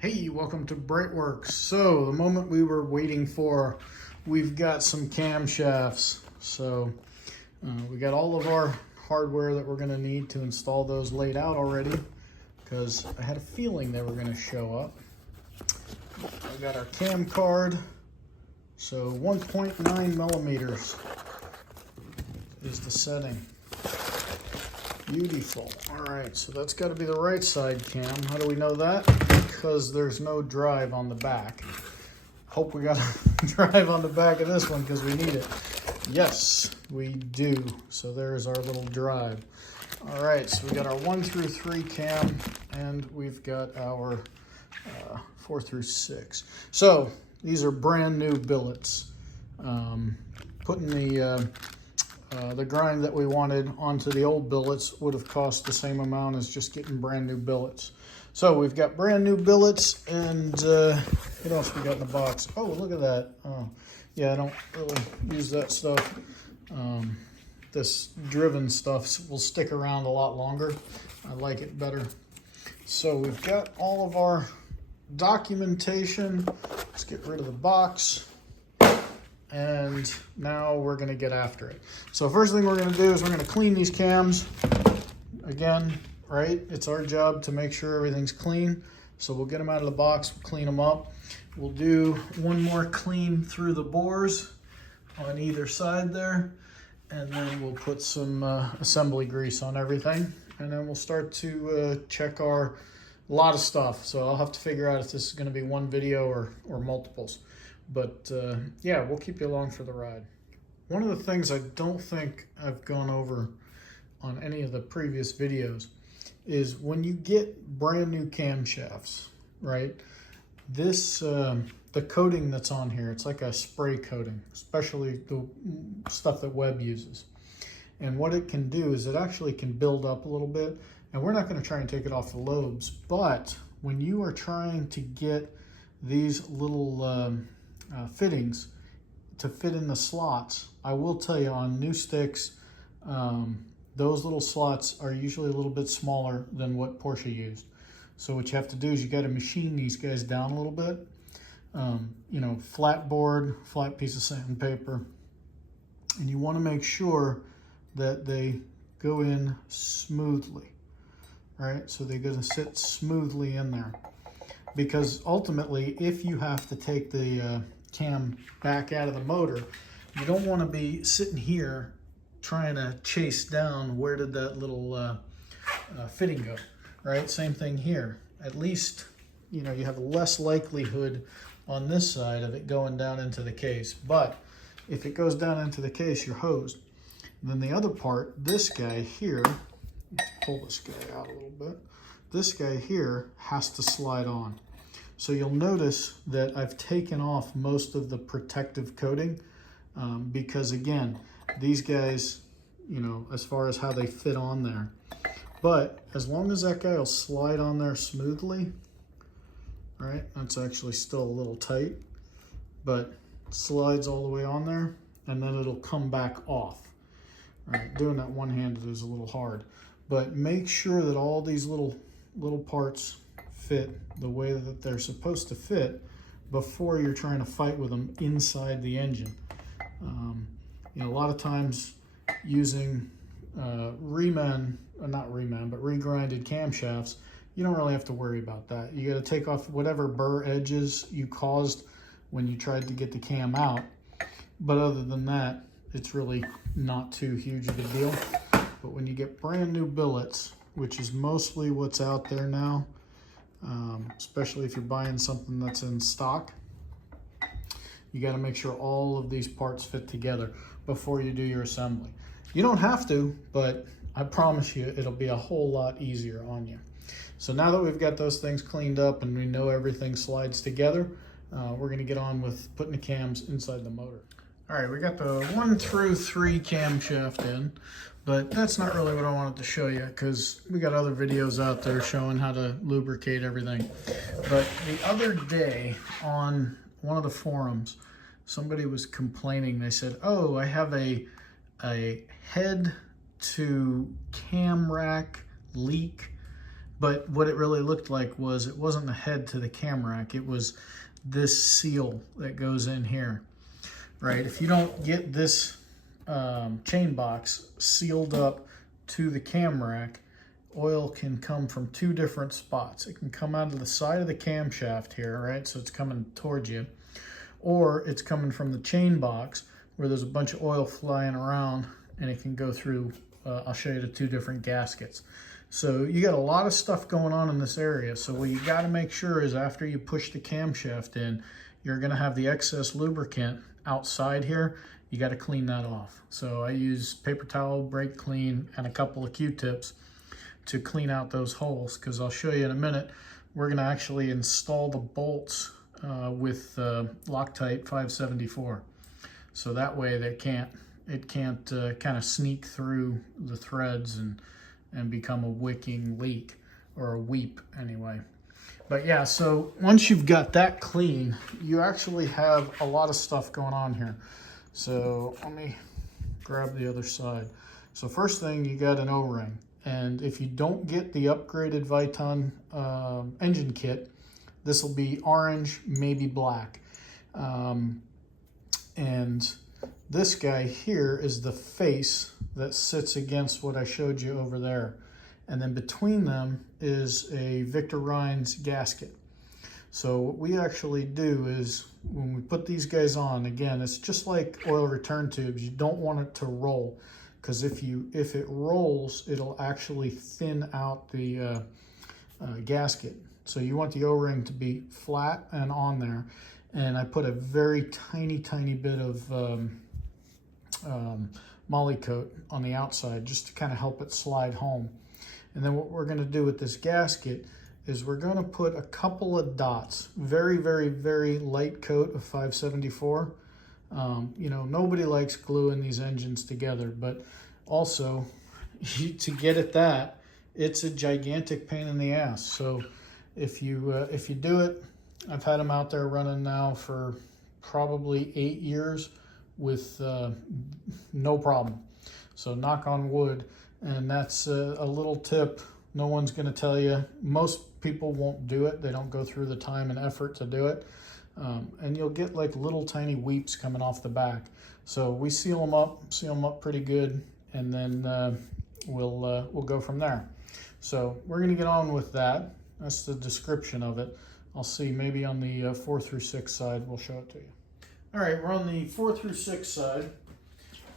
Hey, welcome to BreitWerks. So the moment we were waiting for, we've got some camshafts. So we got all of our hardware that we're going to need to install those laid out already, because I had a feeling they were going to show up. I got our cam card. So 1.9 millimeters is the setting. Beautiful. All right, so that's got to be the right side cam. How do we know that? Because there's no drive on the back. Hope we got a drive on the back of this one because we need it. Yes, we do. So there's our little drive. All right, so we got our 1 through 3 cam, and we've got our 4 through 6. So these are brand new billets. Putting the grind that we wanted onto the old billets would have cost the same amount as just getting brand new billets. So we've got brand new billets, and what else we got in the box? Oh, look at that. Oh, yeah, I don't really use that stuff. This driven stuff will stick around a lot longer. I like it better. So we've got all of our documentation. Let's get rid of the box. And now we're going to get after it. So first thing we're going to do is we're going to clean these cams. Again, right? It's our job to make sure everything's clean. So we'll get them out of the box, we'll clean them up. We'll do one more clean through the bores on either side there. And then we'll put some assembly grease on everything. And then we'll start to check a lot of stuff. So I'll have to figure out if this is going to be one video or multiples. But yeah, we'll keep you along for the ride. One of the things I don't think I've gone over on any of the previous videos is when you get brand new camshafts, right? This, the coating that's on here, it's like a spray coating, especially the stuff that Webb uses. And what it can do is it actually can build up a little bit, and we're not going to try and take it off the lobes, but when you are trying to get these little fittings to fit in the slots, I will tell you on new sticks, those little slots are usually a little bit smaller than what Porsche used. So what you have to do is you got to machine these guys down a little bit. You know, flat board, flat piece of sandpaper, and you want to make sure that they go in smoothly, right? So they're going to sit smoothly in there, because ultimately, if you have to take the cam back out of the motor, you don't want to be sitting here trying to chase down where did that little fitting go, right? Same thing here. At least, you know, you have less likelihood on this side of it going down into the case. But if it goes down into the case, you're hosed. And then the other part, this guy here, let's pull this guy out a little bit. This guy here has to slide on. So you'll notice that I've taken off most of the protective coating because again, these guys, you know, as far as how they fit on there. But as long as that guy will slide on there smoothly, right? That's actually still a little tight, but slides all the way on there, and then it'll come back off. All right, doing that one-handed is a little hard, but make sure that all these little parts fit the way that they're supposed to fit before you're trying to fight with them inside the engine. You know, a lot of times using regrinded camshafts, you don't really have to worry about that. You got to take off whatever burr edges you caused when you tried to get the cam out. But other than that, it's really not too huge of a deal. But when you get brand new billets, which is mostly what's out there now, especially if you're buying something that's in stock, you got to make sure all of these parts fit together before you do your assembly. You don't have to, but I promise you it'll be a whole lot easier on you. So now that we've got those things cleaned up and we know everything slides together, we're going to get on with putting the cams inside the motor. All right, we got the 1 through 3 camshaft in, but that's not really what I wanted to show you because we got other videos out there showing how to lubricate everything. But the other day on one of the forums, somebody was complaining. They said, oh, I have a head to cam rack leak But what it really looked like was it wasn't the head to the cam rack, it was this seal that goes in here, right? If you don't get this chain box sealed up to the cam rack, oil can come from two different spots. It can come out of the side of the camshaft here, right? So it's coming towards you, or it's coming from the chain box where there's a bunch of oil flying around, and it can go through, I'll show you the two different gaskets. So you got a lot of stuff going on in this area. So what you got to make sure is after you push the camshaft in, you're going to have the excess lubricant outside here. You got to clean that off. So I use paper towel, brake clean, and a couple of Q-tips to clean out those holes, because I'll show you in a minute. We're going to actually install the bolts with Loctite 574. So that way it can't kind of sneak through the threads and become a wicking leak, or a weep anyway. But yeah, so once you've got that clean, you actually have a lot of stuff going on here. So let me grab the other side. So first thing, you got an O-ring. And if you don't get the upgraded Viton engine kit, this will be orange, maybe black. And this guy here is the face that sits against what I showed you over there. And then between them is a Victor Reinz gasket. So what we actually do is when we put these guys on, again, it's just like oil return tubes. You don't want it to roll, because if it rolls, it'll actually thin out the gasket. So you want the O-ring to be flat and on there. And I put a very tiny bit of moly coat on the outside just to kind of help it slide home. And then what we're going to do with this gasket is we're going to put a couple of dots, very light coat of 574. You know, nobody likes gluing these engines together, but also to get at that, it's a gigantic pain in the ass. So if you do it, I've had them out there running now for probably 8 years with no problem. So knock on wood. And that's a little tip. No one's going to tell you. Most people won't do it. They don't go through the time and effort to do it. And you'll get like little tiny weeps coming off the back. So we seal them up pretty good, and then we'll go from there. So we're going to get on with that. That's the description of it. I'll see maybe on the 4 through 6 side, we'll show it to you. All right, we're on the 4 through 6 side.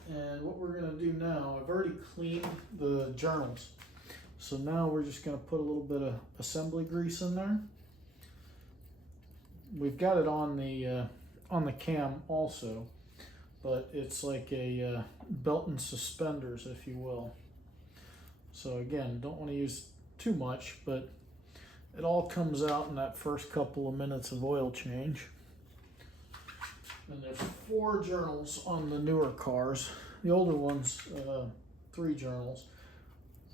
And what we're going to do now, I've already cleaned the journals. So now we're just going to put a little bit of assembly grease in there. We've got it on the cam also, but it's like a belt and suspenders, if you will. So again, don't want to use too much, but it all comes out in that first couple of minutes of oil change. And there's 4 journals on the newer cars. The older ones, 3 journals.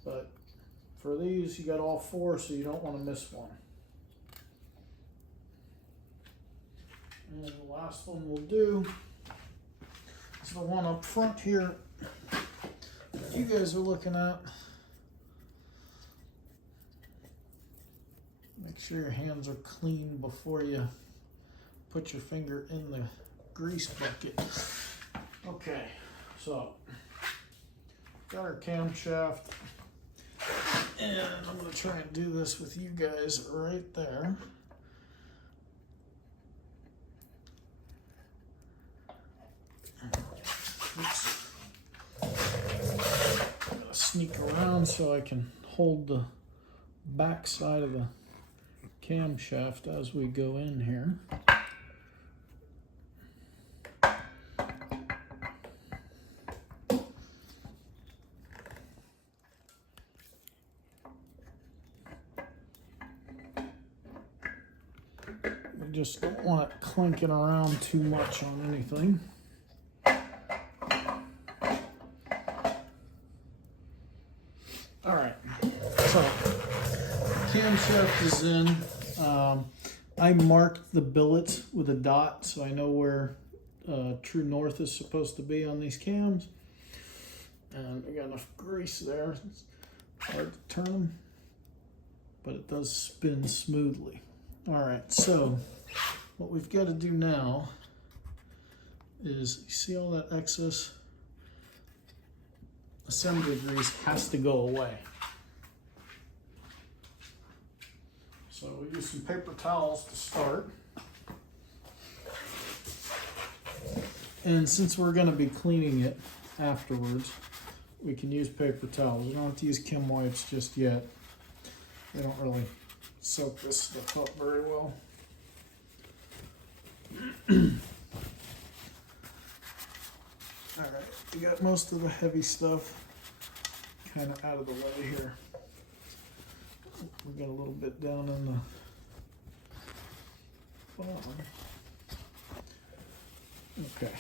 But for these, you got all 4, so you don't want to miss one. And the last one we'll do is the one up front here that you guys are looking at. Make sure your hands are clean before you put your finger in the grease bucket. Okay, so got our camshaft, and I'm going to try and do this with you guys right there. Oops. I'm going to sneak around so I can hold the back side of the camshaft as we go in here. We just don't want it clinking around too much on anything. All right, so camshaft is in. I marked the billet with a dot so I know where true north is supposed to be on these cams. And we got enough grease there. It's hard to turn them, but it does spin smoothly. All right, so what we've got to do now is, you see all that excess assembly grease has to go away. So we'll use some paper towels to start. And since we're going to be cleaning it afterwards, we can use paper towels. We don't have to use Chem wipes just yet. They don't really soak this stuff up very well. Alright, we got most of the heavy stuff kind of out of the way here. We got a little bit down in the bottom. Okay,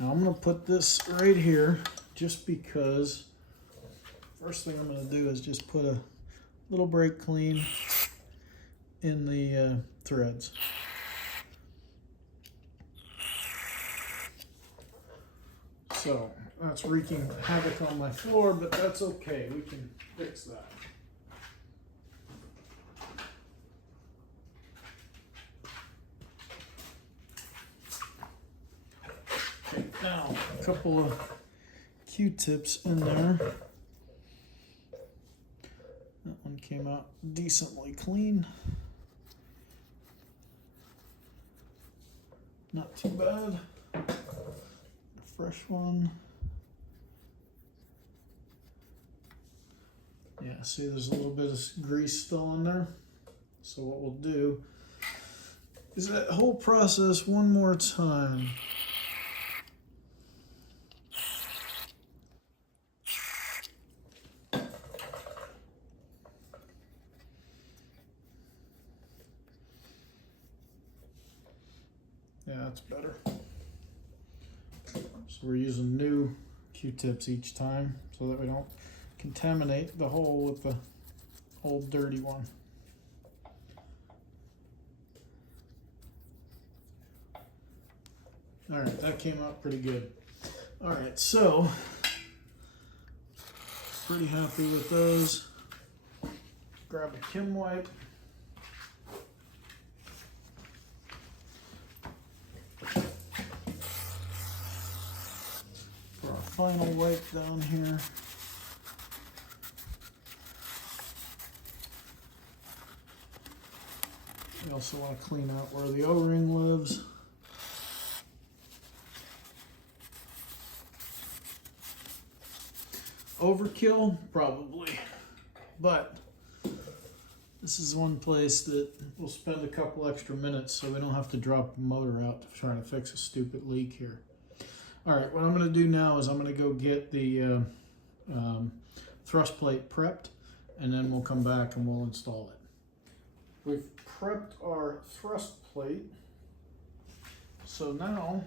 now I'm going to put this right here just because first thing I'm going to do is just put a little brake clean in the threads. So that's wreaking havoc on my floor, but that's okay. We can fix that. Okay, now a couple of Q-tips in there. That one came out decently clean. Not too bad. Fresh one. Yeah, see there's a little bit of grease still in there. So what we'll do is that whole process one more time. Yeah, that's better. So we're using new Q-tips each time so that we don't contaminate the hole with the old dirty one. All right, that came out pretty good. All right, so pretty happy with those. Grab a Chem wipe. Final wipe down here. We also want to clean out where the O-ring lives. Overkill? Probably. But this is one place that we'll spend a couple extra minutes so we don't have to drop the motor out to try to fix a stupid leak here. All right, what I'm going to do now is I'm going to go get the thrust plate prepped, and then we'll come back and we'll install it. We've prepped our thrust plate, so now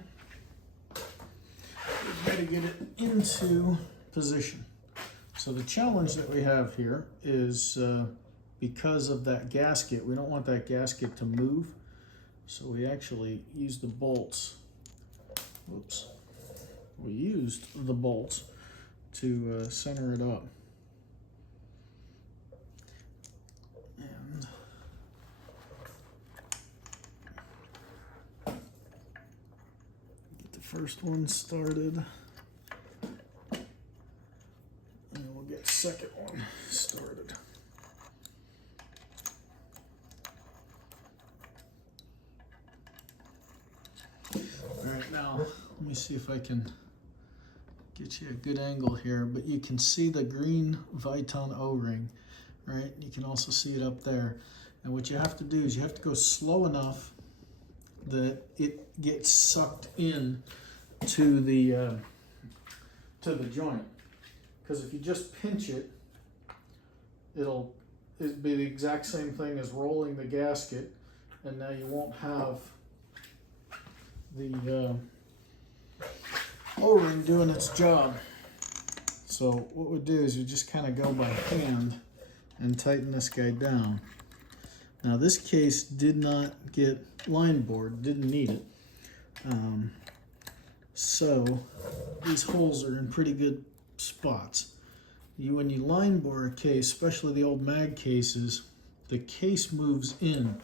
we've got to get it into position. So the challenge that we have here is because of that gasket, we don't want that gasket to move, so we actually use the bolts. Whoops. We used the bolts to center it up. And get the first one started. And we'll get the second one started. All right, now let me see if I can get you a good angle here, but you can see the green Viton O-ring, right? You can also see it up there. And what you have to do is you have to go slow enough that it gets sucked in to the joint. Because if you just pinch it, it'll be the exact same thing as rolling the gasket, and now you won't have the O-ring doing its job. So what we do is we just kind of go by hand and tighten this guy down. Now this case did not get line bored, didn't need it. So these holes are in pretty good spots. When you line bore a case, especially the old mag cases, the case moves in,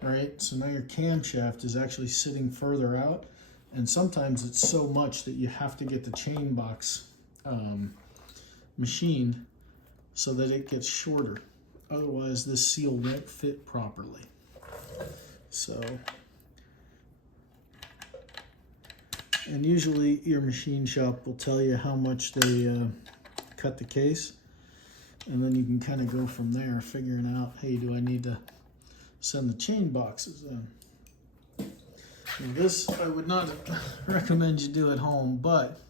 right? So now your camshaft is actually sitting further out, and sometimes it's so much that you have to get the chain box machined so that it gets shorter. Otherwise, this seal won't fit properly. So, and usually your machine shop will tell you how much they cut the case, and then you can kind of go from there, figuring out, hey, do I need to send the chain boxes in? And this I would not recommend you do at home, but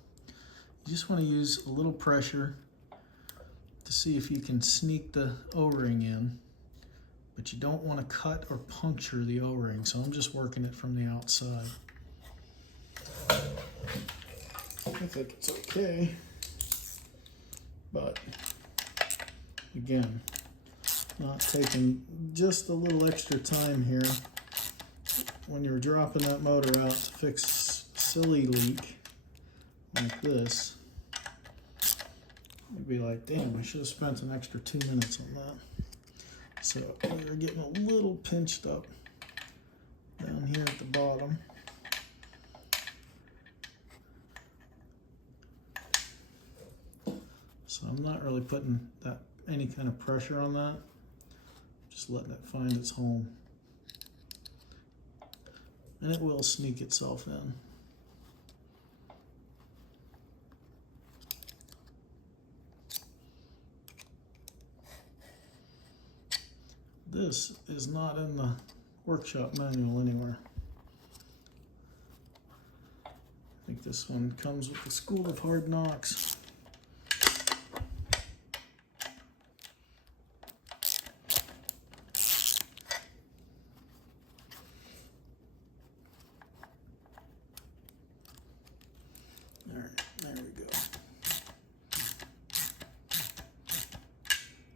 you just want to use a little pressure to see if you can sneak the O-ring in, but you don't want to cut or puncture the O-ring, so I'm just working it from the outside. I think it's okay, but again, not taking just a little extra time here when you're dropping that motor out to fix a silly leak like this. You'd be like, damn, I should have spent an extra 2 minutes on that. So we're getting a little pinched up down here at the bottom. So I'm not really putting any kind of pressure on that. Just letting it find its home. And it will sneak itself in. This is not in the workshop manual anywhere. I think this one comes with the School of Hard Knocks. All right, there we go.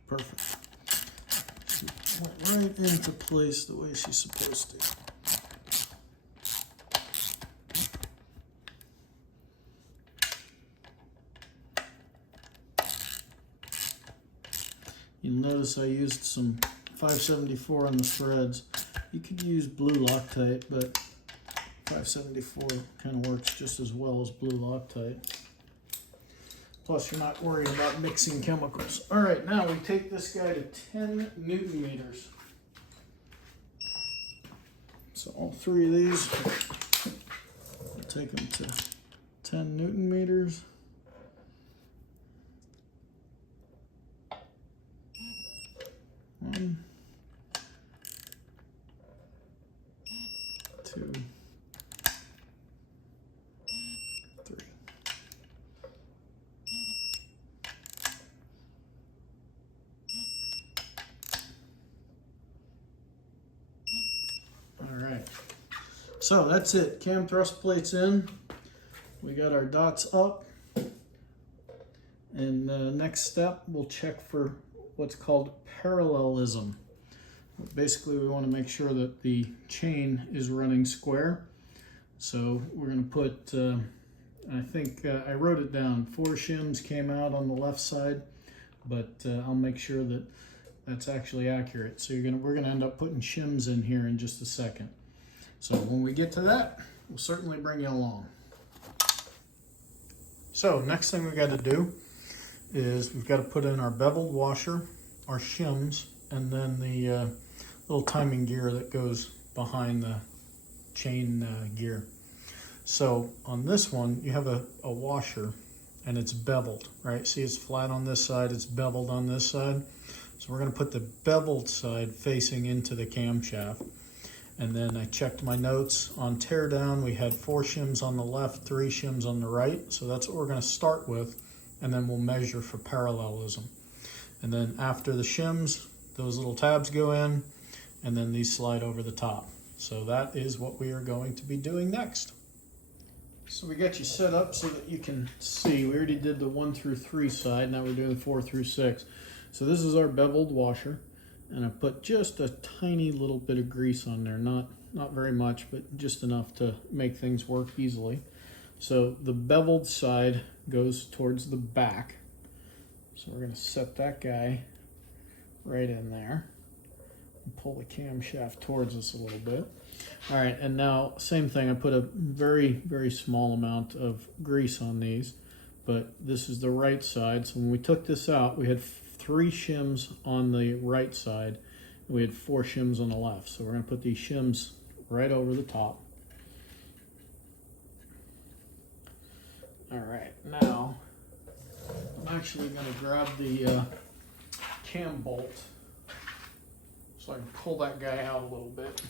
Perfect. Went right into place the way she's supposed to. You'll notice I used some 574 on the threads. You could use blue Loctite, but 574 kind of works just as well as blue Loctite. Plus, you're not worried about mixing chemicals. All right, now we take this guy to 10 Newton meters. So all three of these, we'll take them to 10 Newton meters. One, two, three. All right, so that's it. Cam thrust plates in. We got our dots up. And next step, we'll check for what's called parallelism. Basically, we want to make sure that the chain is running square. So we're going to put, I think I wrote it down, 4 shims came out on the left side, but I'll make sure that that's actually accurate. So we're going to end up putting shims in here in just a second. So when we get to that, we'll certainly bring you along. So next thing we got to do is we've got to put in our beveled washer, our shims, and then the little timing gear that goes behind the chain gear. So on this one, you have a washer and it's beveled, right? See, it's flat on this side, it's beveled on this side. So we're going to put the beveled side facing into the camshaft. And then I checked my notes on teardown. We had 4 shims on the left, 3 shims on the right. So that's what we're going to start with. And then we'll measure for parallelism. And then after the shims, those little tabs go in, and then these slide over the top. So that is what we are going to be doing next. So we got you set up so that you can see. We already did the 1 through 3 side. Now we're doing the 4 through 6. So this is our beveled washer. And I put just a tiny little bit of grease on there. Not very much, but just enough to make things work easily. So the beveled side goes towards the back. So we're going to set that guy right in there. Pull the camshaft towards us a little bit. All right, and now same thing. I put a very, very small amount of grease on these, but this is the right side. So when we took this out, we had 3 shims on the right side, and we had 4 shims on the left. So we're gonna put these shims right over the top. All right, now I'm actually gonna grab the cam bolt so I can pull that guy out a little bit.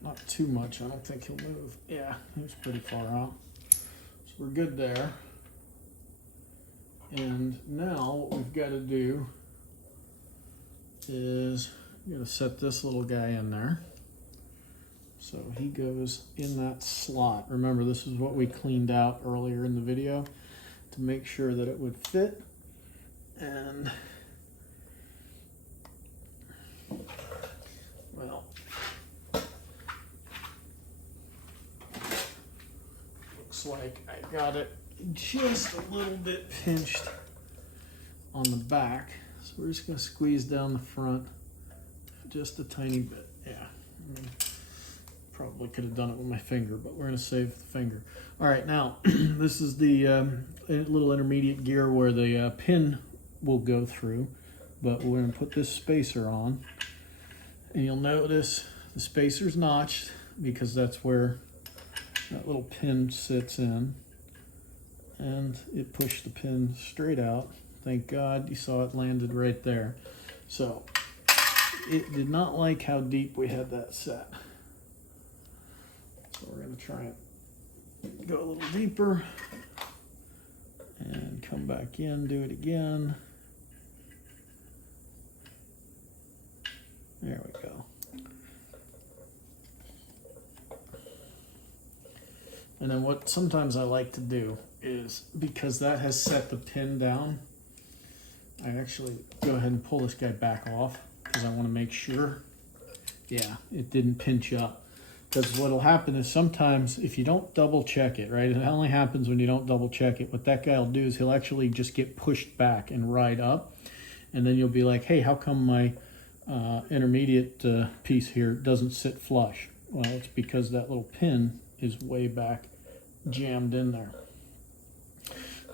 Not too much, I don't think he'll move. Yeah, he's pretty far out. So we're good there. And now what we've got to do is we're going to set this little guy in there. So he goes in that slot. Remember, this is what we cleaned out earlier in the video to make sure that it would fit. And well, looks like I got it just a little bit pinched on the back. So we're just gonna squeeze down the front just a tiny bit. Yeah, I mean, probably could have done it with my finger, but we're gonna save the finger. All right, now this is the little intermediate gear where the pin will go through, but we're going to put this spacer on, and you'll notice the spacer's notched because that's where that little pin sits in, and it pushed the pin straight out. Thank God you saw it landed right there. So it did not like how deep we had that set, so we're going to try and go a little deeper and come back in, do it again. There we go. And then what sometimes I like to do is, because that has set the pin down, I actually go ahead and pull this guy back off because I want to make sure, yeah, it didn't pinch up. Because what'll happen is sometimes if you don't double check it, right, it only happens when you don't double check it. What that guy will do is he'll actually just get pushed back and ride up. And then you'll be like, hey, how come my intermediate piece here doesn't sit flush? Well, it's because that little pin is way back jammed in there.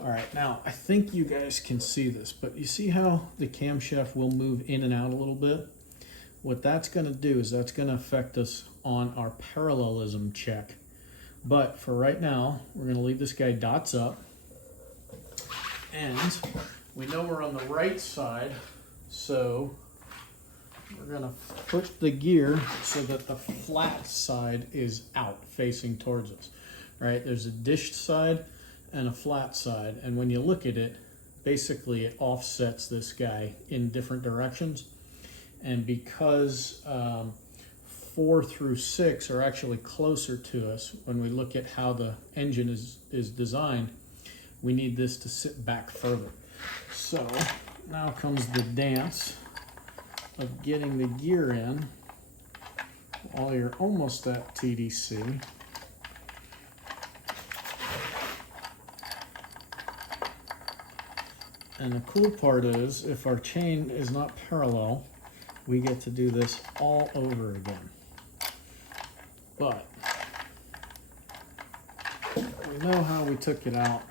All right, now I think you guys can see this, but you see how the camshaft will move in and out a little bit? What that's going to do is that's going to affect us on our parallelism check. But for right now, we're going to leave this guy dots up. And we know we're on the right side, so we're going to put the gear so that the flat side is out, facing towards us. All right, there's a dished side and a flat side, and when you look at it, basically it offsets this guy in different directions. And because 4 through 6 are actually closer to us when we look at how the engine is designed, we need this to sit back further. So now comes the dance of getting the gear in while you're almost at TDC. And the cool part is, if our chain is not parallel, we get to do this all over again. But we know how we took it out.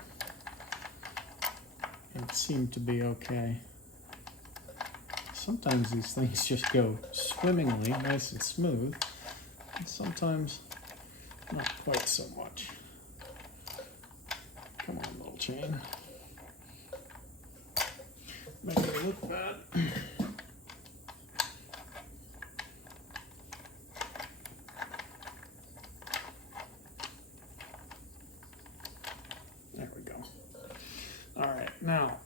It seemed to be okay. Sometimes these things just go swimmingly, nice and smooth, and sometimes not quite so much. Come on, little chain. Make it look bad. There we go. All right, now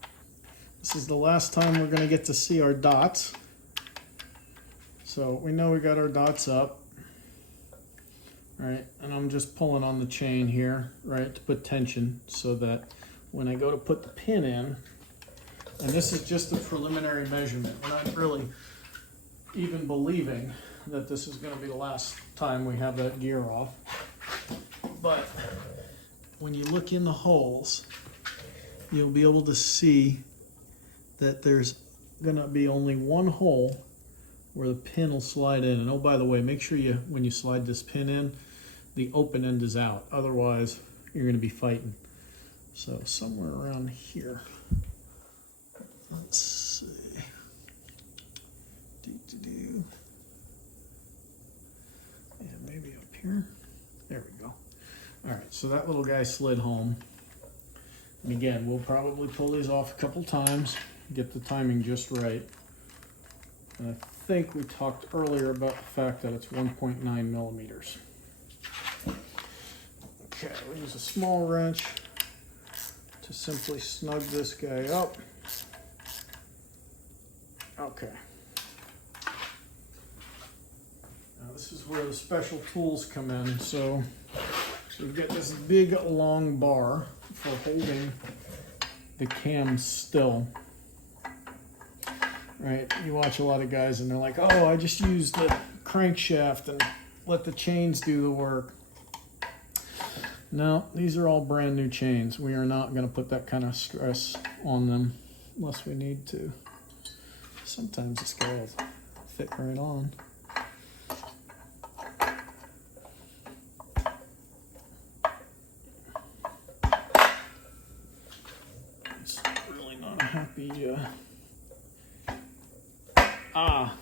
this is the last time we're going to get to see our dots. So we know we got our dots up. All right, and I'm just pulling on the chain here, right, to put tension so that when I go to put the pin in, and this is just a preliminary measurement. We're not really even believing that this is going to be the last time we have that gear off. But when you look in the holes, you'll be able to see that there's gonna be only one hole where the pin will slide in. And oh, by the way, make sure you, when you slide this pin in, the open end is out. Otherwise, you're gonna be fighting. So somewhere around here. Let's see. Yeah, maybe up here. There we go. All right, so that little guy slid home. And again, we'll probably pull these off a couple times, get the timing just right. And I think we talked earlier about the fact that it's 1.9 millimeters. Okay, we'll use a small wrench to simply snug this guy up. Okay. Now this is where the special tools come in. So we've got this big long bar for holding the cam still. Right? You watch a lot of guys and they're like, oh, I just used the crankshaft and let the chains do the work. No, these are all brand new chains. We are not going to put that kind of stress on them unless we need to. Sometimes this guy will fit right on. It's really not a happy...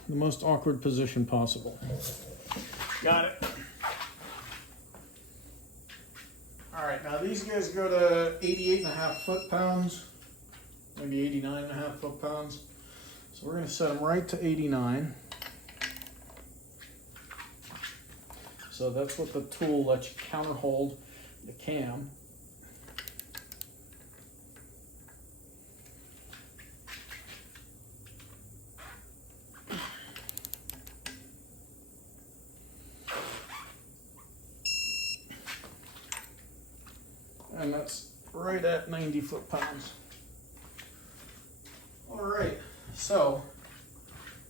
the most awkward position possible. Got it. All right, now these guys go to 88.5 foot-pounds, maybe 89.5 foot-pounds. So we're going to set them right to 89. So that's what the tool lets you counter hold the cam. And that's right at 90 foot-pounds. All right, so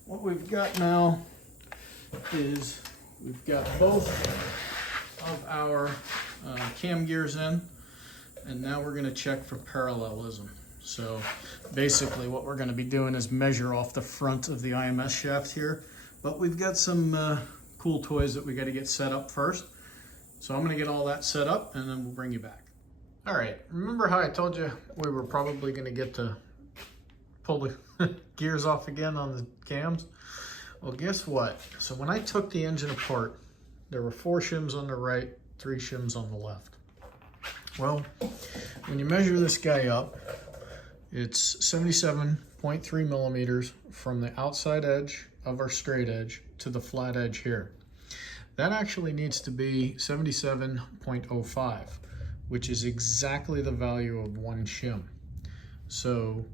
what we've got now is we've got both of our cam gears in, and now we're gonna check for parallelism. So basically what we're gonna be doing is measure off the front of the IMS shaft here, but we've got some cool toys that we gotta get set up first. So I'm gonna get all that set up and then we'll bring you back. All right, remember how I told you we were probably gonna get to pull the gears off again on the cams? Well, guess what? So when I took the engine apart, there were 4 shims on the right, 3 shims on the left. Well, when you measure this guy up, it's 77.3 millimeters from the outside edge of our straight edge to the flat edge here. That actually needs to be 77.05. which is exactly the value of 1 shim. So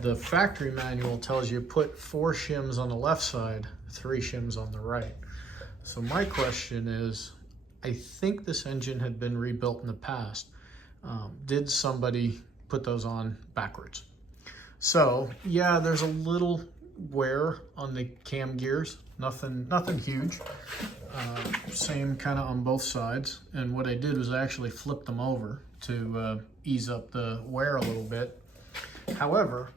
the factory manual tells you put 4 shims on the left side, 3 shims on the right. So my question is, I think this engine had been rebuilt in the past. Did somebody put those on backwards? So yeah, there's a little wear on the cam gears, nothing huge. Same kind of on both sides, and what I did was I actually flipped them over to ease up the wear a little bit. However,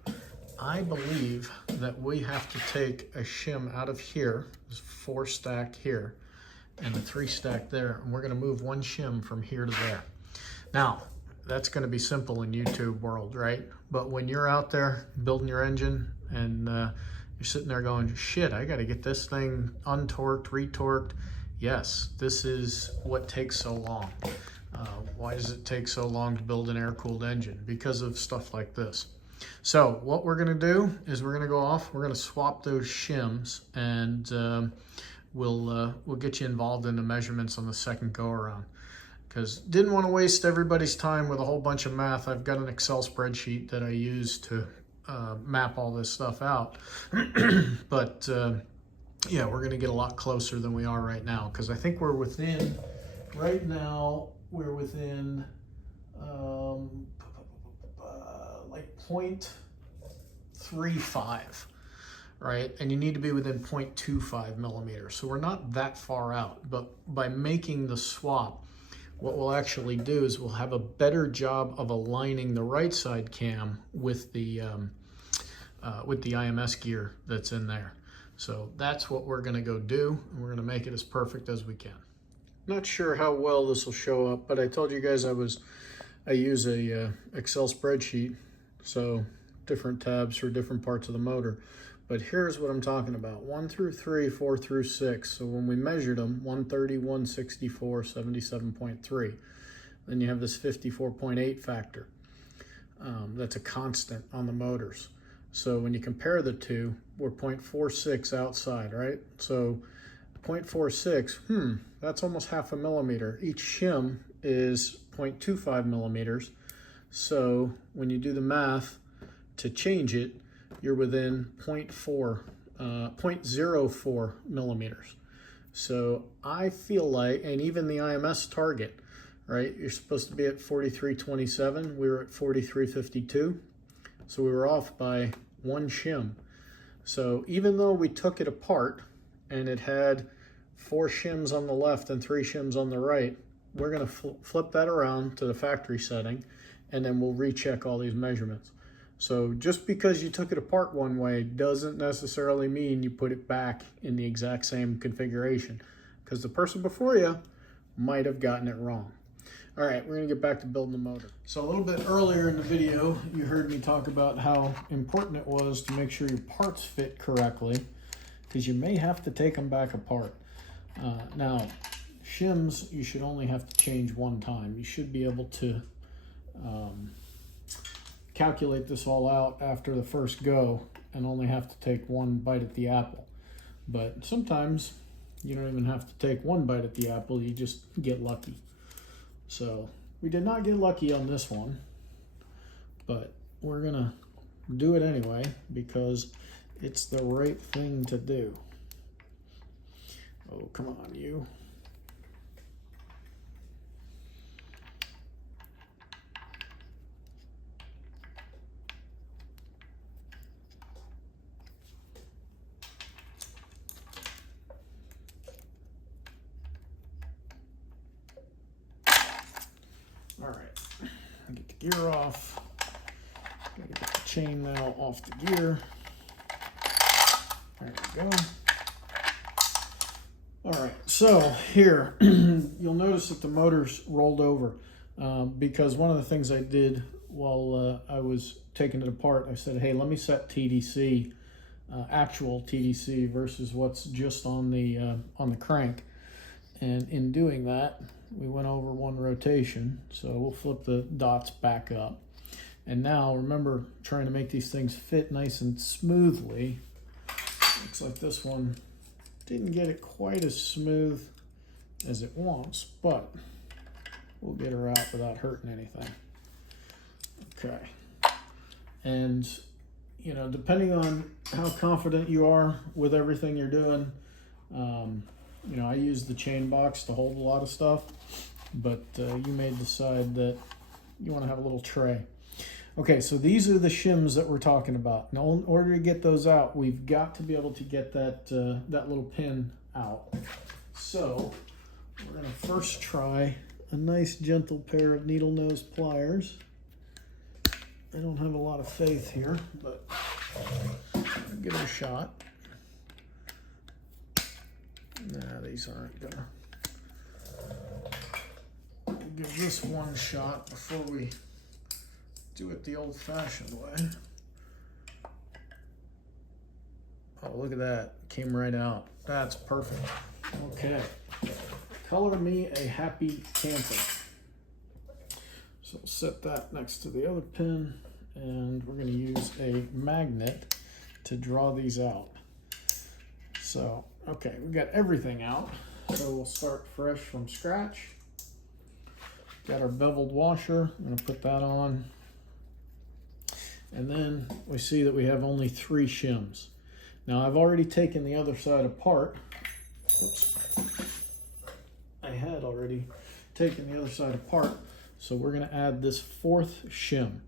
I believe that we have to take a shim out of here. There's 4 stacked here and a 3 stacked there, and we're going to move 1 shim from here to there. Now that's going to be simple in YouTube world, right? But when you're out there building your engine and you're sitting there going, shit, I got to get this thing untorqued, retorqued. Yes, this is what takes so long. Why does it take so long to build an air-cooled engine? Because of stuff like this. So what we're going to do is we're going to go off, we're going to swap those shims, and we'll get you involved in the measurements on the second go-around. Because didn't want to waste everybody's time with a whole bunch of math. I've got an Excel spreadsheet that I use to map all this stuff out. But yeah, we're going to get a lot closer than we are right now, because I think we're within, right now, we're within like 0.35, right? And you need to be within 0.25 millimeters. So we're not that far out, but by making the swap, what we'll actually do is we'll have a better job of aligning the right side cam with the with the IMS gear that's in there. So that's what we're gonna go do, and we're gonna make it as perfect as we can. Not sure how well this will show up, but I told you guys I use a Excel spreadsheet, so different tabs for different parts of the motor. But here's what I'm talking about: 1 through 3, 4 through 6. So when we measured them, 130, 164, 77.3. Then you have this 54.8 factor. That's a constant on the motors. So when you compare the two, we're 0.46 outside, right? So 0.46, that's almost half a millimeter. Each shim is 0.25 millimeters. So when you do the math to change it, you're within 0.04 millimeters. So I feel like, and even the IMS target, right? You're supposed to be at 43.27. We were at 43.52. So we were off by 1 shim. So even though we took it apart and it had 4 shims on the left and 3 shims on the right, we're going to flip that around to the factory setting, and then we'll recheck all these measurements. So just because you took it apart one way doesn't necessarily mean you put it back in the exact same configuration, because the person before you might have gotten it wrong. All right, we're gonna get back to building the motor. So a little bit earlier in the video, you heard me talk about how important it was to make sure your parts fit correctly, because you may have to take them back apart. Now, shims, you should only have to change one time. You should be able to calculate this all out after the first go and only have to take one bite at the apple. But sometimes you don't even have to take one bite at the apple, you just get lucky. So we did not get lucky on this one, but we're gonna do it anyway because it's the right thing to do. Oh, come on, you. All right, get the gear off. Gotta get the chain now off the gear. There we go. All right, so here, you'll notice that the motor's rolled over because one of the things I did while I was taking it apart, I said, hey, let me set TDC, actual TDC versus what's just on the crank. And in doing that, we went over one rotation, so we'll flip the dots back up. And now, remember, trying to make these things fit nice and smoothly. Looks like this one didn't get it quite as smooth as it wants, but we'll get her out without hurting anything. Okay. And, you know, depending on how confident you are with everything you're doing, you know, I use the chain box to hold a lot of stuff, but you may decide that you want to have a little tray. Okay, so these are the shims that we're talking about. Now, in order to get those out, we've got to be able to get that, that little pin out. So we're gonna first try a nice gentle pair of needle nose pliers. I don't have a lot of faith here, but I'll give it a shot. Nah, these aren't gonna. We'll give this one shot before we do it the old-fashioned way. Oh, look at that. Came right out. That's perfect. Okay. Color me a happy camper. So set that next to the other pin, and we're going to use a magnet to draw these out. So, okay, we got everything out. So we'll start fresh from scratch. Got our beveled washer. I'm going to put that on. And then we see that we have only 3 shims. Now I've already taken the other side apart. Oops. I had already taken the other side apart. So we're going to add this 4th shim.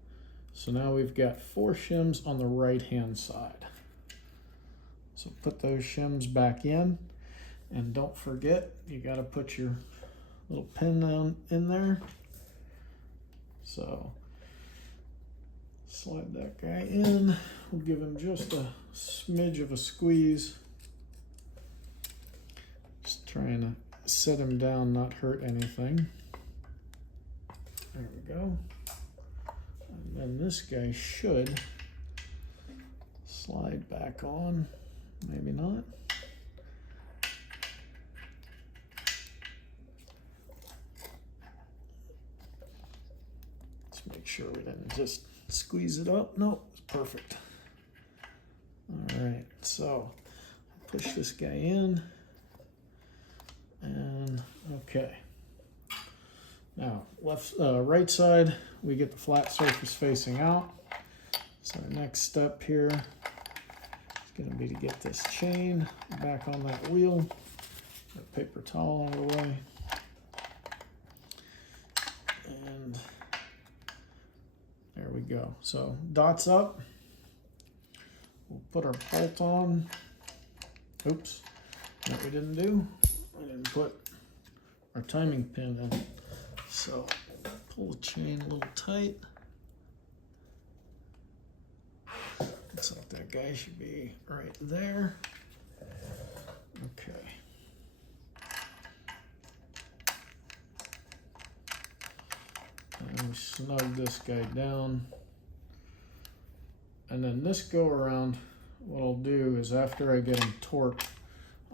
So now we've got 4 shims on the right hand side. So put those shims back in. And don't forget, you got to put your little pin down in there. So Slide that guy in. We'll give him just a smidge of a squeeze. Just trying to set him down, not hurt anything. There we go. And then this guy should slide back on. Maybe not. Let's make sure we didn't just squeeze it up. Nope, it's perfect. All right, so push this guy in, and okay. Now, right side, we get the flat surface facing out. So our next step here is going to be to get this chain back on that wheel. That paper towel out of the way. And there we go. So dots up. We'll put our bolt on. Oops, that we didn't do. We didn't put our timing pin in. So pull the chain a little tight. Looks like that guy should be right there. Okay. And we snug this guy down. And then this go around, what I'll do is after I get him torqued,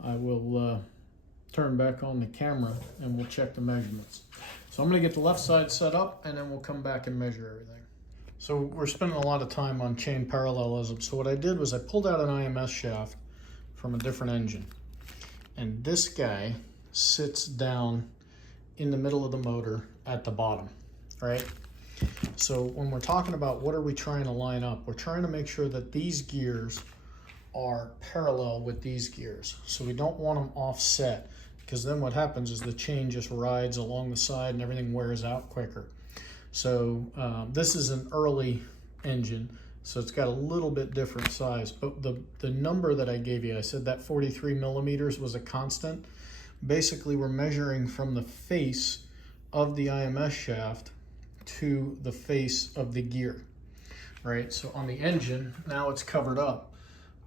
I will turn back on the camera and we'll check the measurements. So I'm going to get the left side set up and then we'll come back and measure everything. So we're spending a lot of time on chain parallelism. So what I did was I pulled out an IMS shaft from a different engine. And this guy sits down in the middle of the motor at the bottom, right? So when we're talking about what are we trying to line up, we're trying to make sure that these gears are parallel with these gears. So we don't want them offset, because then what happens is the chain just rides along the side and everything wears out quicker. So this is an early engine, so it's got a little bit different size, but the number that I gave you, I said that 43 millimeters was a constant. Basically, we're measuring from the face of the IMS shaft to the face of the gear, right? So on the engine, now it's covered up,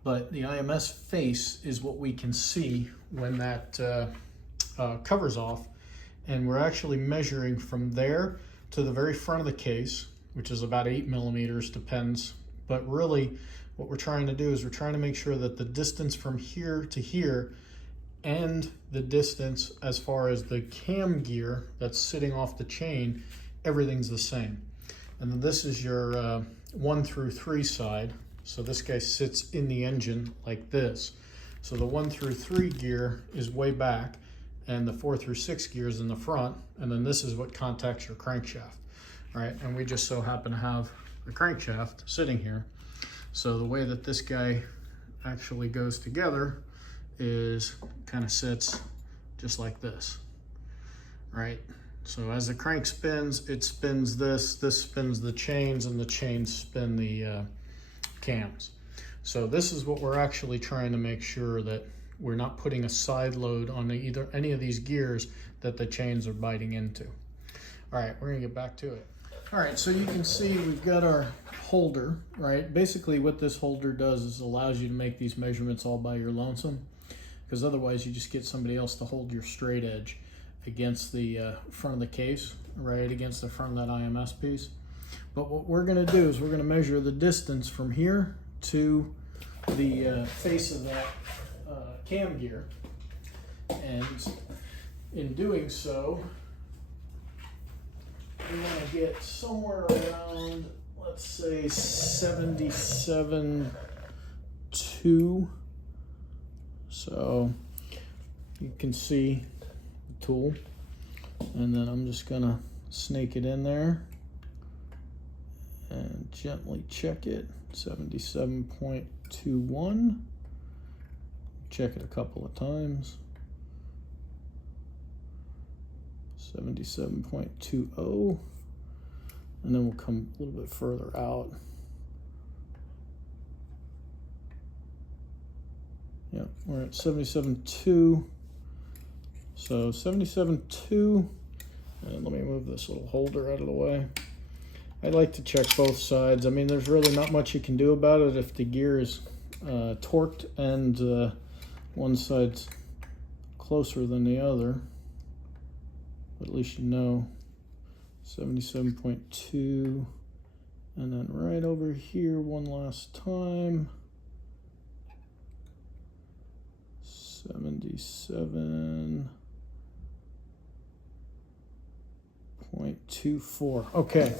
but the IMS face is what we can see when that covers off, and we're actually measuring from there to the very front of the case, which is about 8 millimeters, depends. But really what we're trying to do is we're trying to make sure that the distance from here to here and the distance as far as the cam gear that's sitting off the chain, everything's the same. And then this is your 1 through 3 side. So this guy sits in the engine like this. So the 1 through 3 gear is way back, and the 4 through 6 gears in the front, and then this is what contacts your crankshaft, right? And we just so happen to have the crankshaft sitting here. So the way that this guy actually goes together is kind of sits just like this, right? So as the crank spins, it spins this spins the chains, and the chains spin the cams. So this is what we're actually trying to make sure that we're not putting a side load on any of these gears that the chains are biting into. All right, we're gonna get back to it. All right, so you can see we've got our holder, right? Basically what this holder does is allows you to make these measurements all by your lonesome, because otherwise you just get somebody else to hold your straight edge against the front of the case, right against the front of that IMS piece. But what we're gonna do is we're gonna measure the distance from here to the face of that cam gear, and in doing so we want to get somewhere around, let's say 77.2. So you can see the tool, and then I'm just gonna snake it in there and gently check it. 77.21. Check it a couple of times. 77.20, and then we'll come a little bit further out. Yeah, we're at 77.2. So 77.2, and let me move this little holder out of the way. I like to check both sides. I mean, there's really not much you can do about it if the gear is torqued and one side's closer than the other. But at least you know. 77.2, and then right over here one last time. 77.24. Okay,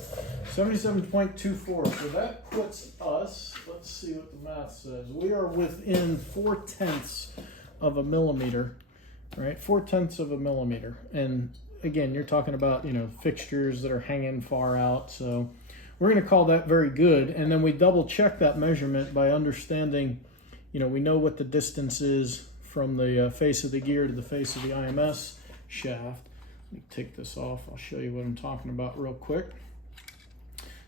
77.24. So that puts us, let's see what the math says. We are within 4/10 of a millimeter, right? 4/10 of a millimeter. And again, you're talking about, you know, fixtures that are hanging far out. So we're going to call that very good. And then we double check that measurement by understanding, you know, we know what the distance is from the face of the gear to the face of the IMS shaft. Let me take this off. I'll show you what I'm talking about real quick,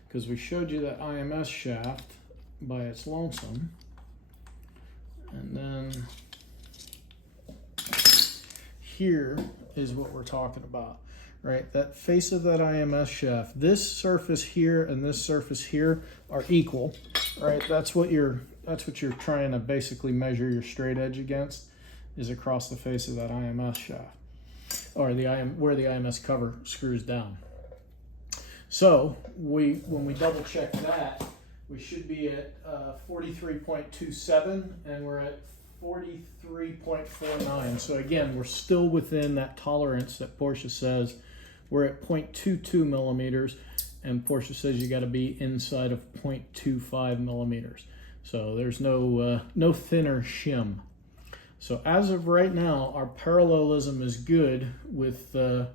because we showed you that IMS shaft by its lonesome. And then here is what we're talking about, right? That face of that IMS shaft, this surface here and this surface here are equal, right? That's what you're trying to basically measure your straight edge against, is across the face of that IMS shaft, or where the IMS cover screws down. So when we double check that, we should be at 43.27, and we're at 43.49. So again, we're still within that tolerance that Porsche says. We're at 0.22 millimeters, and Porsche says you got to be inside of 0.25 millimeters. So there's no thinner shim. So as of right now, our parallelism is good with 3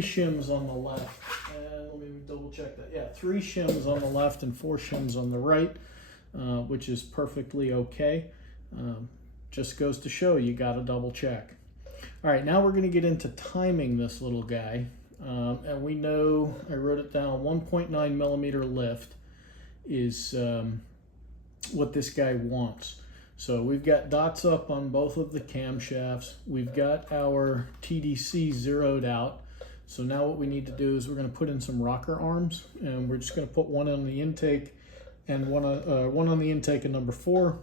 shims on the left. And let me double check that. Yeah, 3 shims on the left and 4 shims on the right, which is perfectly okay. Just goes to show you got to double check. All right, now we're going to get into timing this little guy. And we know, I wrote it down, 1.9 millimeter lift is what this guy wants. So we've got dots up on both of the camshafts. We've got our TDC zeroed out. So now what we need to do is we're going to put in some rocker arms, and we're just going to put one on the intake and one on the intake of number 4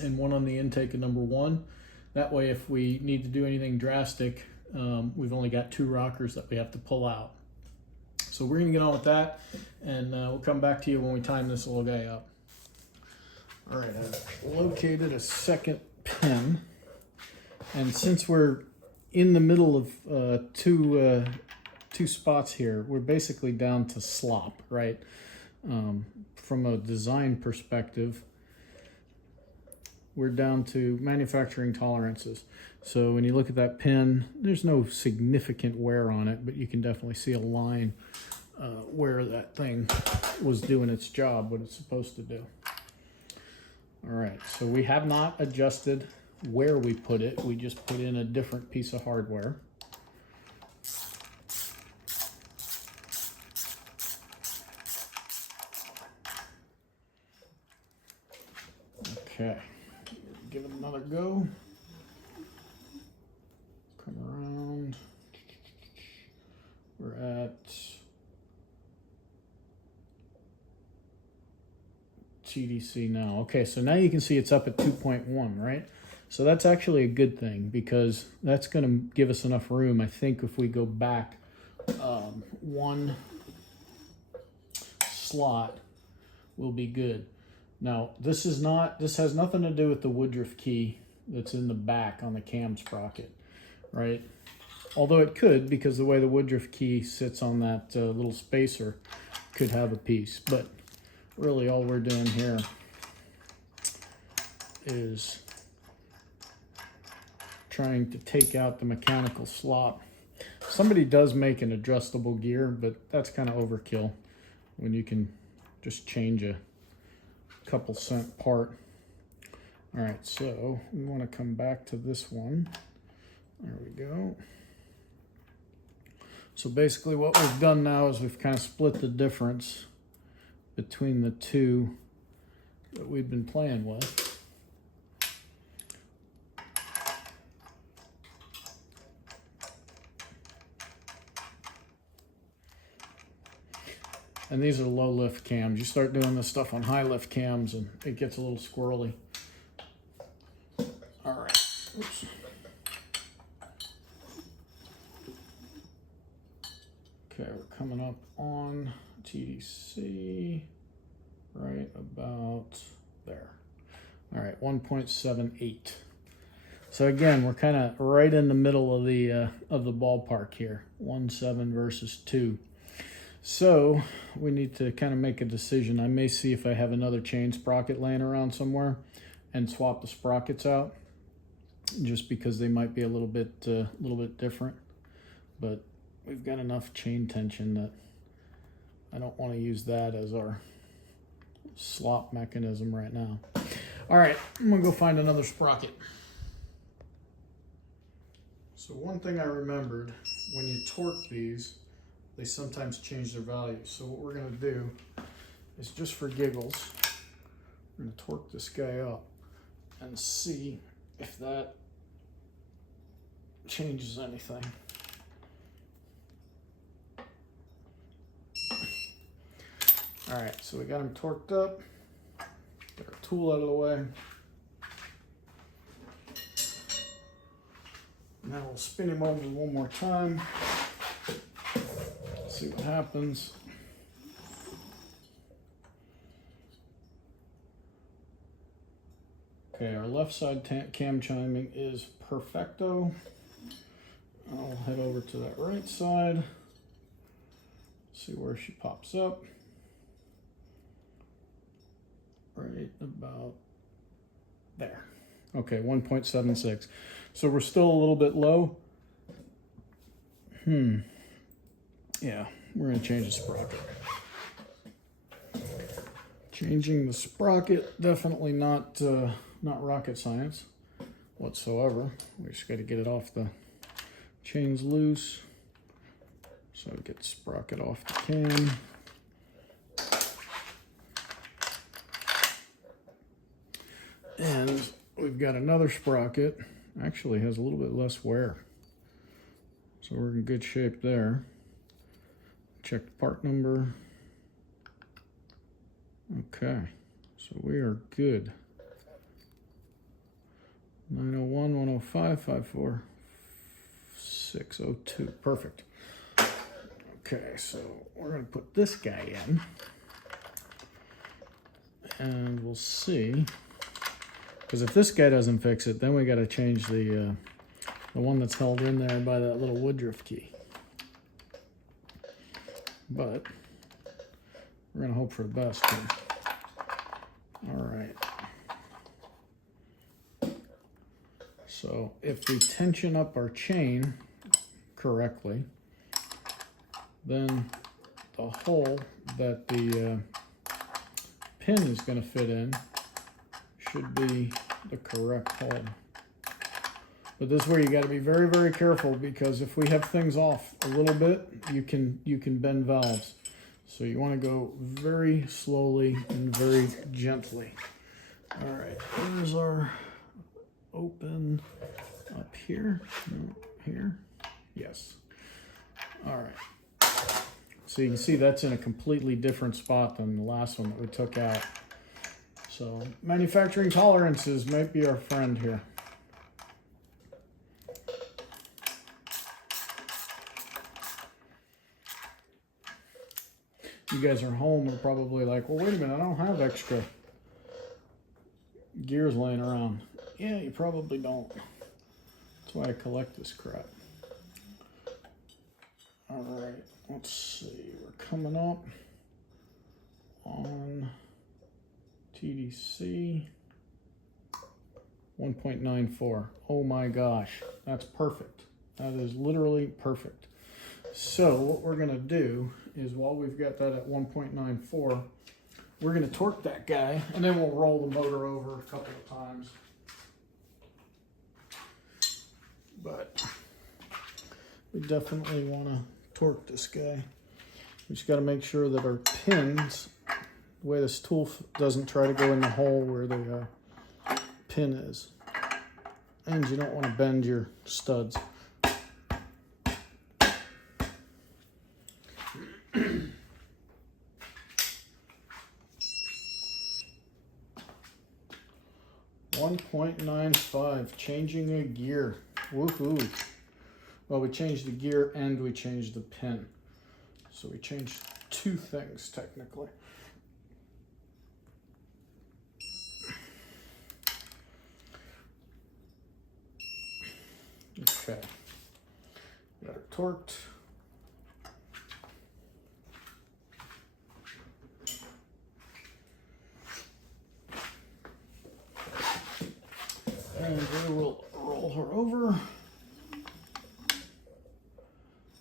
and one on the intake of number 1. That way, if we need to do anything drastic, we've only got 2 rockers that we have to pull out. So we're going to get on with that, and we'll come back to you when we time this little guy up. All right, I've located a second pin, and since we're in the middle of two spots here, we're basically down to slop, right? From a design perspective, we're down to manufacturing tolerances. So when you look at that pin, there's no significant wear on it, but you can definitely see a line where that thing was doing its job, what it's supposed to do. All right, so we have not adjusted where we put it. We just put in a different piece of hardware. Okay, give it another go. Come around. We're at TDC now. Okay, so now you can see it's up at 2.1, right? So that's actually a good thing, because that's going to give us enough room. I think if we go back one slot, we'll be good. Now, this has nothing to do with the Woodruff key that's in the back on the cam sprocket, right? Although it could, because the way the Woodruff key sits on that little spacer could have a piece. But really all we're doing here is trying to take out the mechanical slop. Somebody does make an adjustable gear, but that's kind of overkill when you can just change a couple cent part. All right, so we want to come back to this one. There we go. So basically what we've done now is we've kind of split the difference between the two that we've been playing with. And these are low lift cams. You start doing this stuff on high lift cams and it gets a little squirrely. All right. Oops. Okay, we're coming up on TDC right about there. All right, 1.78. So again, we're kind of right in the middle of the ballpark here, 1.7 versus 2. So we need to kind of make a decision. I may see if I have another chain sprocket laying around somewhere and swap the sprockets out, just because they might be a little bit different. But we've got enough chain tension that I don't want to use that as our slop mechanism right now. All right, I'm gonna go find another sprocket. So one thing I remembered, when you torque these, they sometimes change their value. So what we're gonna do is, just for giggles, we're gonna torque this guy up and see if that changes anything. All right, so we got him torqued up. Get our tool out of the way. Now we'll spin him over one more time. See what happens. Okay, our left side cam chiming is perfecto. I'll head over to that right side. See where she pops up. Right about there. Okay, 1.76. So we're still a little bit low. Yeah, we're gonna change the sprocket. Changing the sprocket, definitely not rocket science whatsoever. We just gotta get it off the chains loose. So get the sprocket off the cam. And we've got another sprocket, actually has a little bit less wear. So we're in good shape there. Check the part number. Okay, so we are good. 901, 105, 54, 602, perfect. Okay, so we're gonna put this guy in and we'll see. Because if this guy doesn't fix it, then we got to change the one that's held in there by that little Woodruff key. But we're going to hope for the best here. All right. So if we tension up our chain correctly, then the hole that the pin is going to fit in should be the correct hole. But this is where you got to be very, very careful, because if we have things off a little bit, you can bend valves. So you want to go very slowly and very gently. All right, here's our open up here. No, here. Yes. All right. So you can see that's in a completely different spot than the last one that we took out. So manufacturing tolerances might be our friend here. You guys are home are probably like, well, wait a minute, I don't have extra gears laying around. Yeah, you probably don't. That's why I collect this crap. All right, let's see. We're coming up on TDC 1.94. Oh my gosh, that's perfect. That is literally perfect. So what we're gonna do is, while we've got that at 1.94, we're gonna torque that guy, and then we'll roll the motor over a couple of times. But we definitely wanna torque this guy. We just gotta make sure that our pins, the way this tool doesn't try to go in the hole where the pin is. And you don't want to bend your studs. 1.95, changing a gear. Woohoo. Well, we changed the gear and we changed the pin. So we changed two things technically. Okay. Got it torqued. And we will roll her over.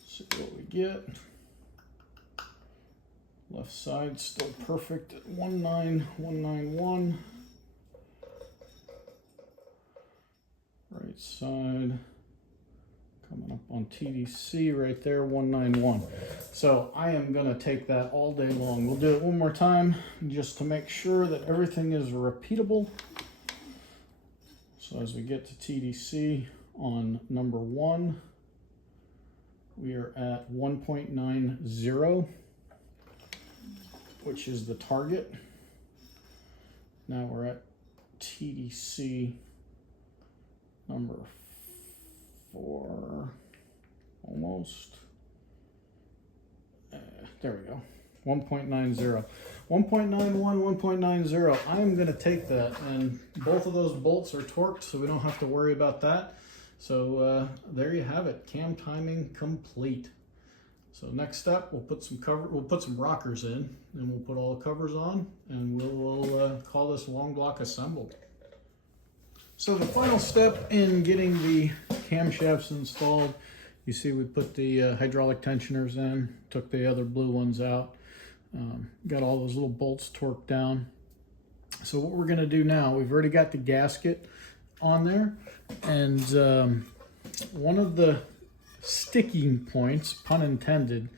See what we get. Left side still perfect at 19191. Right side coming up on TDC right there, 191. So I am going to take that all day long. We'll do it one more time just to make sure that everything is repeatable. So as we get to TDC on number 1, we are at 1.90, which is the target. Now we're at TDC number 4, almost. There we go, 1.90. 1.91, 1.90. I am going to take that, and both of those bolts are torqued, so we don't have to worry about that. So there you have it, cam timing complete. So next step, we'll put some rockers in, and we'll put all the covers on, and we'll call this long block assembled. So the final step in getting the camshafts installed, you see we put the hydraulic tensioners in, took the other blue ones out. Got all those little bolts torqued down. So what we're going to do now, we've already got the gasket on there, and one of the sticking points, pun intended,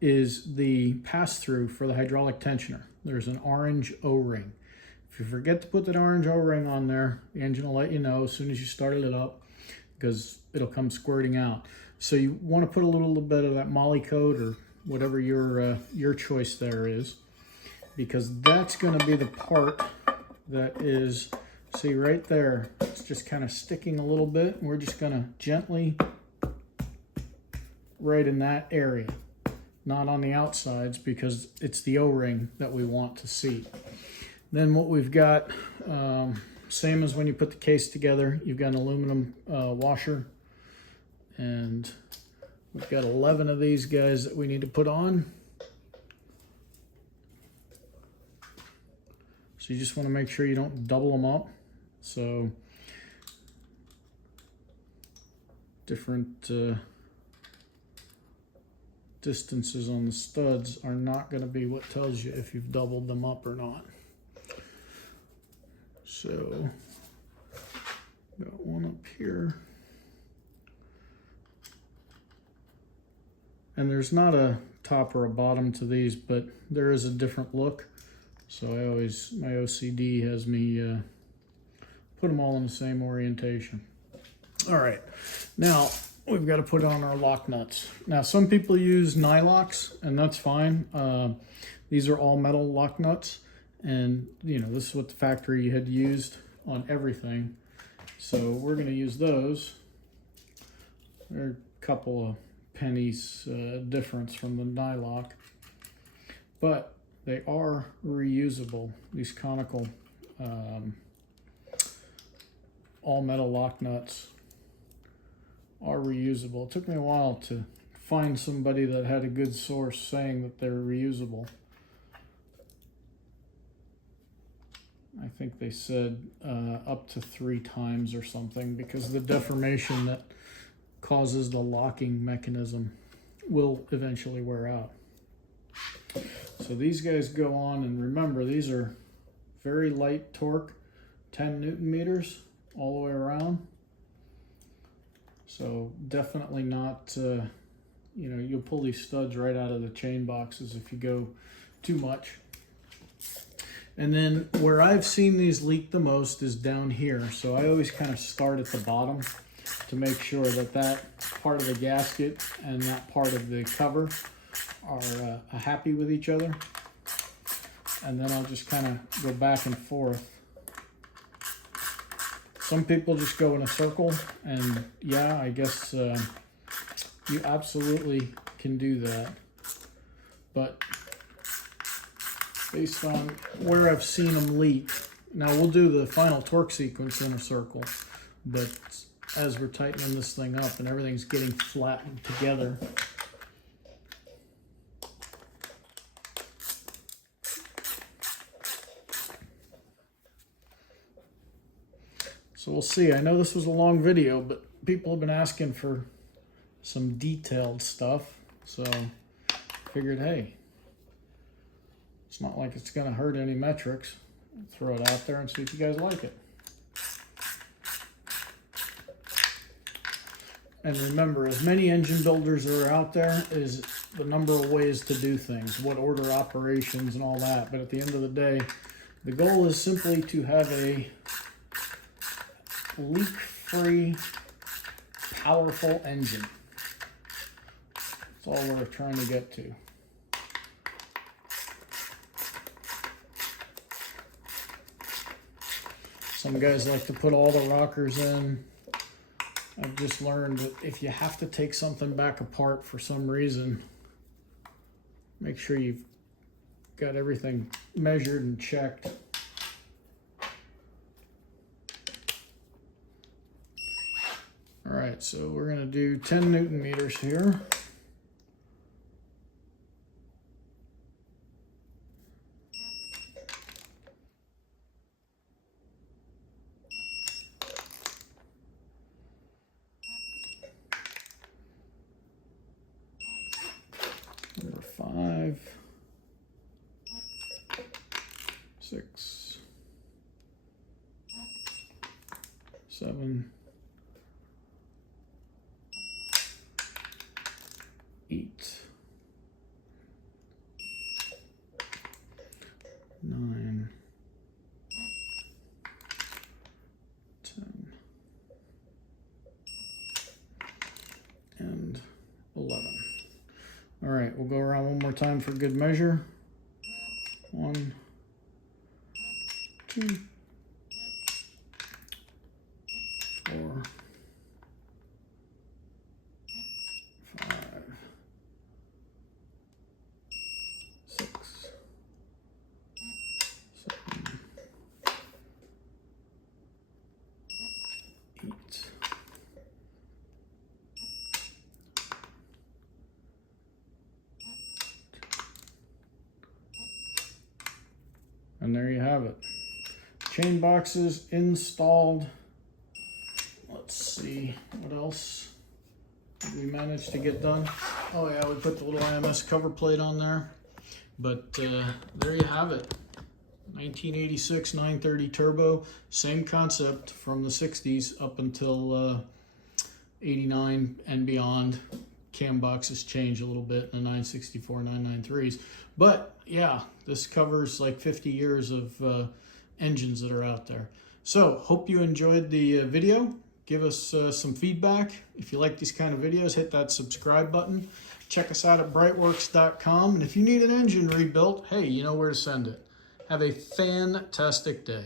is the pass-through for the hydraulic tensioner. There's an orange O-ring. If you forget to put that orange O-ring on there, the engine will let you know as soon as you started it up, because it'll come squirting out. So you want to put a little bit of that moly coat or whatever your choice there is, because that's going to be the part that is, see right there, it's just kind of sticking a little bit. We're just going to gently, right in that area, not on the outsides, because it's the O-ring that we want to see. Then what we've got, same as when you put the case together, you've got an aluminum washer, and we've got 11 of these guys that we need to put on. So you just want to make sure you don't double them up. So different distances on the studs are not going to be what tells you if you've doubled them up or not. So got one up here. And there's not a top or a bottom to these, but there is a different look. So my OCD has me put them all in the same orientation. All right, now we've got to put on our lock nuts. Now some people use nylocks, and that's fine. These are all metal lock nuts, and you know, this is what the factory had used on everything. So we're going to use those. They're a couple of pennies difference from the nylock, but they are reusable. These conical all metal lock nuts are reusable. It took me a while to find somebody that had a good source saying that they're reusable. I think they said up to 3 times or something, because the deformation that causes the locking mechanism will eventually wear out. So these guys go on, and remember, these are very light torque, 10 Newton meters all the way around. So definitely not, you know, you'll pull these studs right out of the chain boxes if you go too much. And then where I've seen these leak the most is down here. So I always kind of start at the bottom to make sure that that part of the gasket and that part of the cover are happy with each other. And then I'll just kind of go back and forth Some people just go in a circle, and yeah, I guess you absolutely can do that. But based on where I've seen them leak, now we'll do the final torque sequence in a circle, but as we're tightening this thing up and everything's getting flattened together, so we'll see. I know this was a long video, but people have been asking for some detailed stuff, so figured, hey, it's not like it's going to hurt any metrics. Throw it out there and see if you guys like it. And remember, as many engine builders are out there is the number of ways to do things, what order operations and all that. But at the end of the day, the goal is simply to have a leak-free, powerful engine. That's all we're trying to get to. Some guys like to put all the rockers in. I've just learned that if you have to take something back apart for some reason, make sure you've got everything measured and checked. All right, so we're gonna do 10 Newton meters here. Number 5, 6, 7, 8, 9, 10, and 11. All right, we'll go around one more time for good measure. 1, 2, 4, 5, 6, 7, 8. And there you have it. Chain boxes installed. Let's see, what else did we manage to get done? Oh yeah, we put the little IMS cover plate on there. But there you have it. 1986 930 turbo. Same concept from the 60s up until 89 and beyond. Cam boxes change a little bit in the 964 993s. But yeah, this covers like 50 years of engines that are out there. So hope you enjoyed the video. Give us some feedback. If you like these kind of videos, hit that subscribe button. Check us out at BreitWerks.com. And if you need an engine rebuilt, hey, you know where to send it. Have a fantastic day.